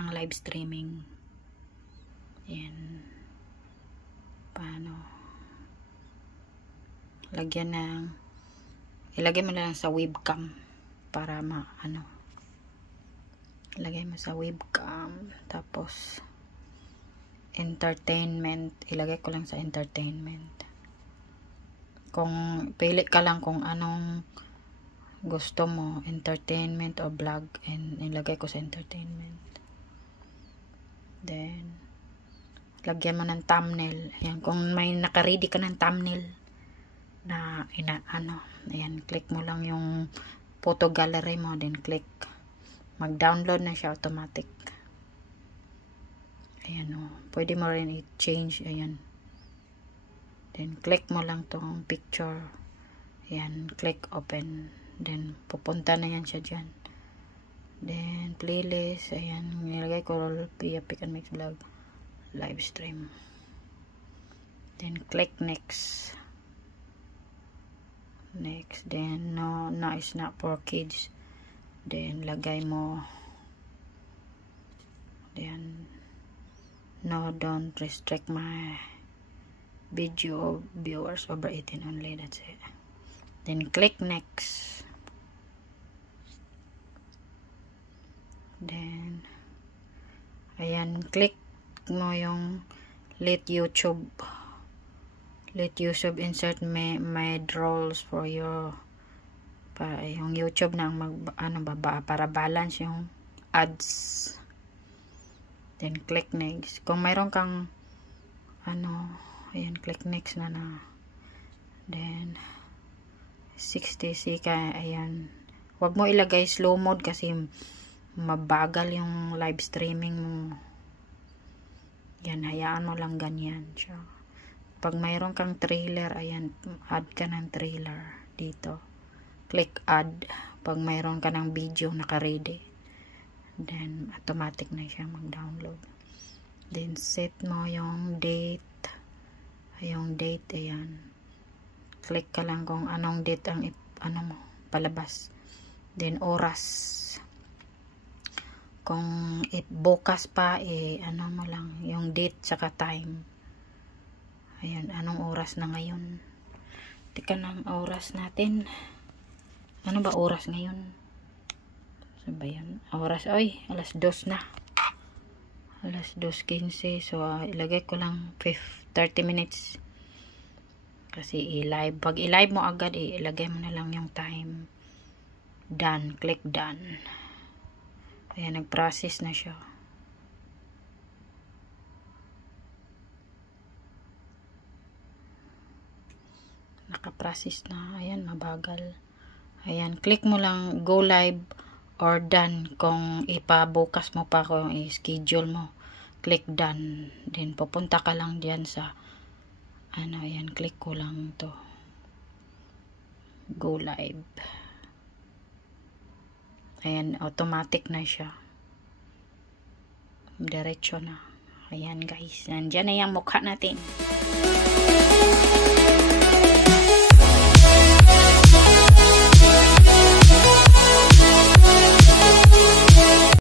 ng live streaming. Yan. Paano? Lagyan ng, ilagay mo lang sa webcam para ilagay mo sa webcam, tapos entertainment, ilagay ko lang sa entertainment. Kung pili ka lang kung anong gusto mo, entertainment o vlog, and ilagay ko sa entertainment. Then lagyan mo ng thumbnail. Ayan, kung may naka-ready ka ng thumbnail na ayan, click mo lang yung photo gallery mo, then click. Mag-download na siya automatic. Ayan o. Pwede mo rin i-change. Ayan. Then click mo lang tong picture. Ayan, click open. Then pupunta na yan siya dyan. Then playlist. Ayan, nilagay ko Pia Pick and Mix Vlog live stream. Then click next. Then no is not for kids. Then lagay mo, then no, don't restrict my video viewers over 18 only. That's it. Then click next. Then ayan, click mo yung let YouTube insert my roles for your yung YouTube na para balance yung ads. Then click next. Kung mayroon kang ayan, click next na. Then 60 sika, ayan. Wag mo ilagay slow mode kasi mabagal yung live streaming mo. Yan, hayaan mo lang ganyan siya. Pag mayroon kang trailer, ayan, add ka ng trailer dito. Click add. Pag mayroon ka ng video naka-ready, then automatic na siya mag-download. Then set mo yung date. Yung date, ayan. Click ka lang kung anong date ang mo palabas. Then oras. Kung bukas pa, mo lang yung date saka time. Ayan, anong oras na ngayon? Tika ng oras natin. Ano ba oras ngayon? Saan ba yan? Oras, alas 2 na. Alas 2:15. So, ilagay ko lang 30 minutes. Kasi pag i-live mo agad, ilagay mo na lang yung time. Done. Click done. Ayan, nag-process na siya. Naka-process na. Ayan, mabagal. Ayan, click mo lang go live or done. Kung ipabukas mo pa, kung i-schedule mo, click done. Then, pupunta ka lang diyan sa ayan, click ko lang to. Go live. Ayan, automatic na siya. Diretso na. Ayan guys, nandyan na yung mukha natin.